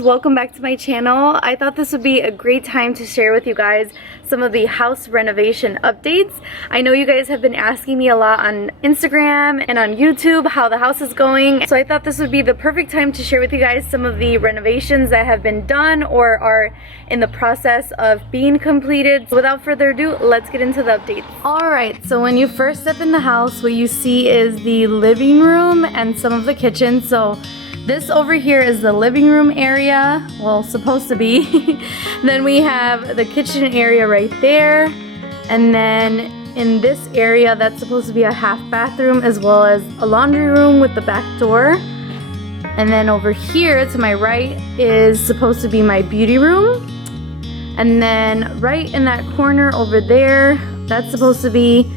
guys, welcome back to my channel. I thought this would be a great time to share with you guys some of the house renovation updates. I know you guys have been asking me a lot on Instagram and on YouTube how the house is going, so I thought this would be the perfect time to share with you guys some of the renovations that have been done or are in the process of being completed. So without further ado, let's get into the updates. Alright, so when you first step in the house, what you see is the living room and some of the kitchen. So this over here is the living room area, well, supposed to be. Then we have the kitchen area right there, and then in this area that's supposed to be a half bathroom as well as a laundry room with the back door. And then over here to my right is supposed to be my beauty room, and then right in that corner over there, that's supposed to be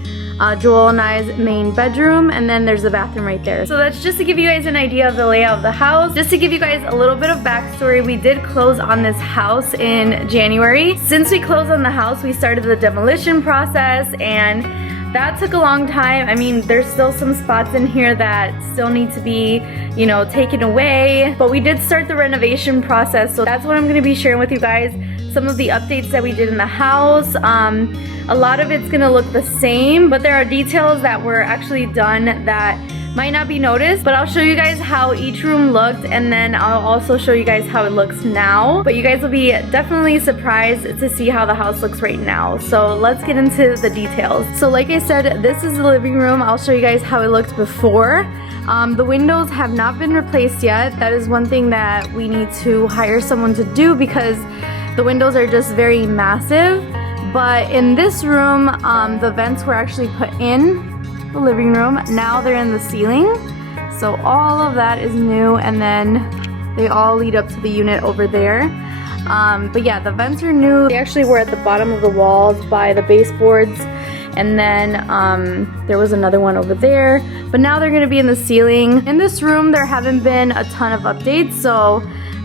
Joel and I's main bedroom, and then there's the bathroom right there. So that's just to give you guys an idea of the layout of the house. Just to give you guys a little bit of backstory, we did close on this house in January. Since we closed on the house, we started the demolition process, and that took a long time. I mean, there's still some spots in here that still need to be, you know, taken away, but we did start the renovation process. So that's what I'm going to be sharing with you guys, some of the updates that we did in the house. A lot of it's gonna look the same, but there are details that were actually done that might not be noticed, but I'll show you guys how each room looked, and then I'll also show you guys how it looks now. But you guys will be definitely surprised to see how the house looks right now. So let's get into the details. So like I said, this is the living room. I'll show you guys how it looked before. The windows have not been replaced yet. That is one thing that we need to hire someone to do because the windows are just very massive. But in this room, the vents were actually put in the living room. Now they're in the ceiling. So all of that is new, and then they all lead up to the unit over there. But yeah, the vents are new. They actually were at the bottom of the walls by the baseboards. And then there was another one over there. But now they're gonna be in the ceiling. In this room, there haven't been a ton of updates. So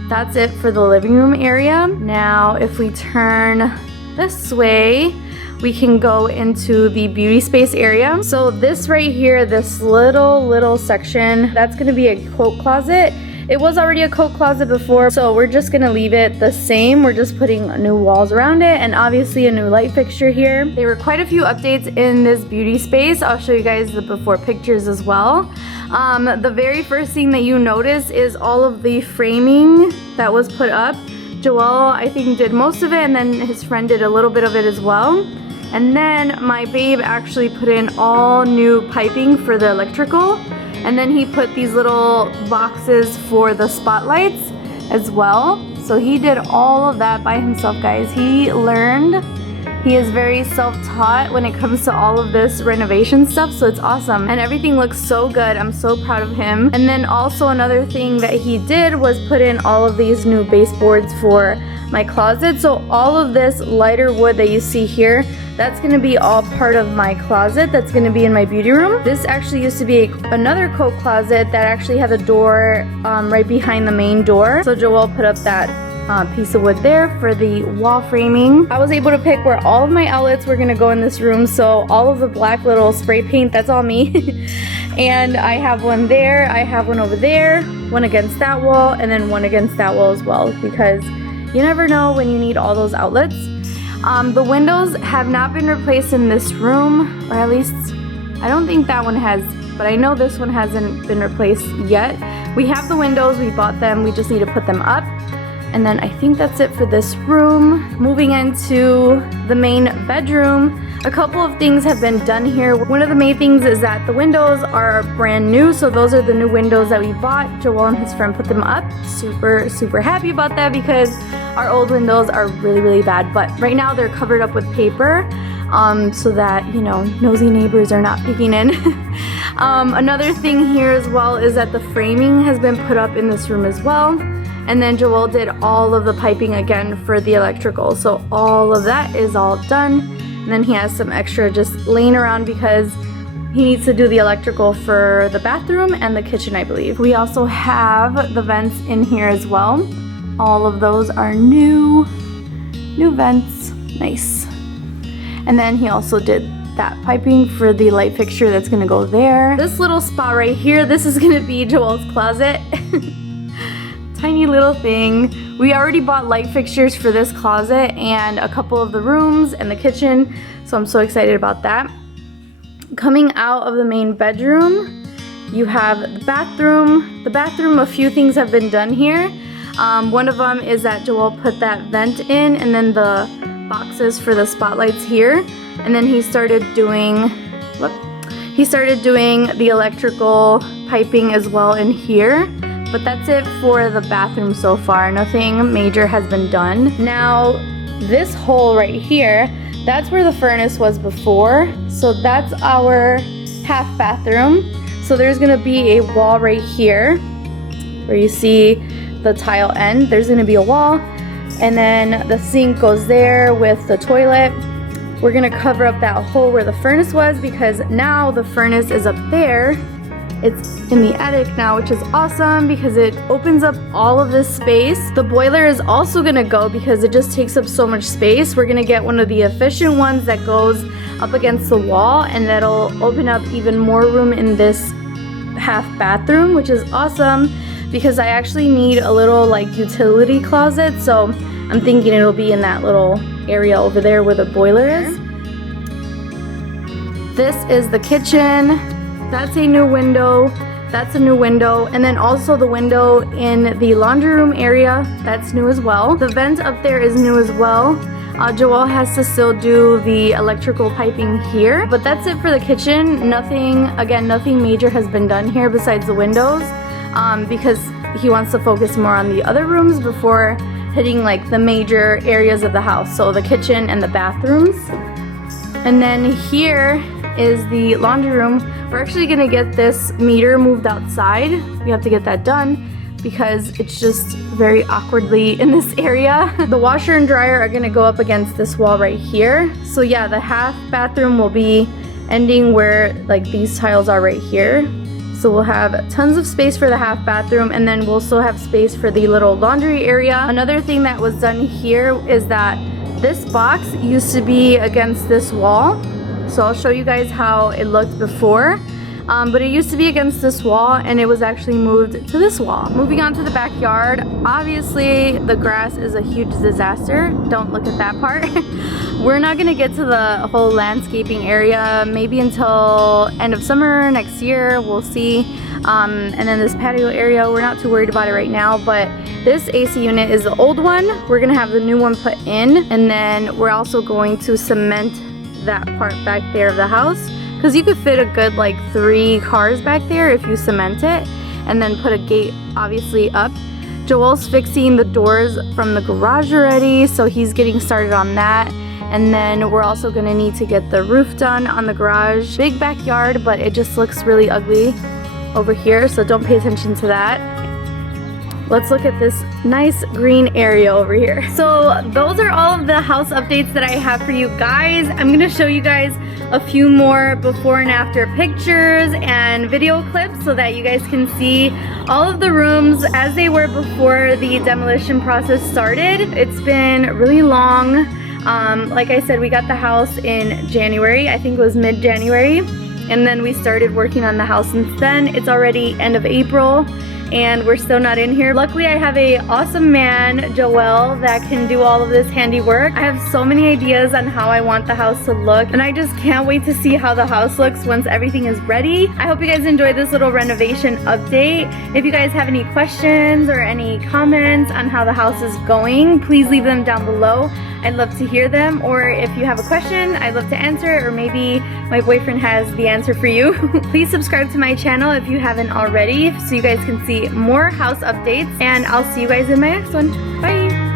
that's it for the living room area. Now, if we turn this way, we can go into the beauty space area. So this right here, this little section, that's gonna be a coat closet. It was already a coat closet before, so we're just gonna leave it the same. We're just putting new walls around it and obviously a new light fixture here. There were quite a few updates in this beauty space. I'll show you guys the before pictures as well. The very first thing that you notice is all of the framing that was put up. Joel, I think, did most of it, and then his friend did a little bit of it as well. And then my babe actually put in all new piping for the electrical, and then he put these little boxes for the spotlights as well. So he did all of that by himself, guys. He learned. He is very self-taught when it comes to all of this renovation stuff, so it's awesome. And everything looks so good. I'm so proud of him. And then also another thing that he did was put in all of these new baseboards for my closet. So all of this lighter wood that you see here, that's gonna be all part of my closet. That's gonna be in my beauty room. This actually used to be another coat closet that actually had a door right behind the main door. So Joel put up that piece of wood there for the wall framing. I was able to pick where all of my outlets were gonna go in this room, so all of the black little spray paint, that's all me. And I have one there, I have one over there, one against that wall, and then one against that wall as well, because you never know when you need all those outlets. The windows have not been replaced in this room, or at least I don't think that one has, but I know this one hasn't been replaced yet. We have the windows, we bought them, we just need to put them up. And then I think that's it for this room. Moving into the main bedroom, a couple of things have been done here. One of the main things is that the windows are brand new, so those are the new windows that we bought. Joel and his friend put them up. Super happy about that because our old windows are really bad, but right now they're covered up with paper so that, you know, nosy neighbors are not peeking in. Another thing here as well is that the framing has been put up in this room as well. And then Joel did all of the piping again for the electrical. So all of that is all done. And then he has some extra just laying around because he needs to do the electrical for the bathroom and the kitchen, I believe. We also have the vents in here as well. All of those are new vents, nice. And then he also did that piping for the light fixture that's gonna go there. This little spot right here, this is gonna be Joel's closet. Tiny little thing We already bought light fixtures for this closet and a couple of the rooms and the kitchen, so I'm so excited about that. Coming out of the main bedroom, you have the bathroom. The bathroom, a few things have been done here. One of them is that Joel put that vent in, and then the boxes for the spotlights here. And then he started doing the electrical piping as well in here. But that's it for the bathroom so far. Nothing major has been done. Now, this hole right here, that's where the furnace was before. So that's our half bathroom. So there's gonna be a wall right here where you see the tile end. There's gonna be a wall, and then the sink goes there with the toilet. We're gonna cover up that hole where the furnace was because now the furnace is up there. It's in the attic now, which is awesome because it opens up all of this space. The boiler is also gonna go because it just takes up so much space. We're gonna get one of the efficient ones that goes up against the wall, and that'll open up even more room in this half bathroom, which is awesome because I actually need a little like utility closet. So I'm thinking it'll be in that little area over there where the boiler is. This is the kitchen. That's a new window. That's a new window. And then also the window in the laundry room area, that's new as well. The vent up there is new as well. Joel has to still do the electrical piping here. But that's it for the kitchen. Nothing major has been done here besides the windows because he wants to focus more on the other rooms before hitting like the major areas of the house. So the kitchen and the bathrooms. And then here is the laundry room. We're actually gonna get this meter moved outside. We have to get that done because it's just very awkwardly in this area. The washer and dryer are gonna go up against this wall right here. So yeah, the half bathroom will be ending where like these tiles are right here. So we'll have tons of space for the half bathroom, and then we'll still have space for the little laundry area. Another thing that was done here is that this box used to be against this wall. So I'll show you guys how it looked before. But it used to be against this wall, and it was actually moved to this wall. Moving on to the backyard, obviously the grass is a huge disaster. Don't look at that part. We're not gonna get to the whole landscaping area maybe until end of summer next year. We'll see. And then this patio area, we're not too worried about it right now, but this AC unit is the old one. We're gonna have the new one put in, and then we're also going to cement that part back there of the house because you could fit a good like 3 cars back there if you cement it, and then put a gate obviously up. Joel's fixing the doors from the garage already, so he's getting started on that. And then we're also gonna need to get the roof done on the garage. Big backyard, but it just looks really ugly over here, so don't pay attention to that. Let's look at this nice green area over here. So those are all of the house updates that I have for you guys. I'm gonna show you guys a few more before and after pictures and video clips so that you guys can see all of the rooms as they were before the demolition process started. It's been really long. Like I said, we got the house in January. I think it was mid-January. And then we started working on the house since then. It's already end of April, and we're still not in here. Luckily, I have a awesome man, Joel, that can do all of this handiwork. I have so many ideas on how I want the house to look, and I just can't wait to see how the house looks once everything is ready. I hope you guys enjoyed this little renovation update. If you guys have any questions or any comments on how the house is going, please leave them down below. I'd love to hear them, or if you have a question, I'd love to answer it, or maybe my boyfriend has the answer for you. Please subscribe to my channel if you haven't already so you guys can see more house updates, and I'll see you guys in my next one. Bye!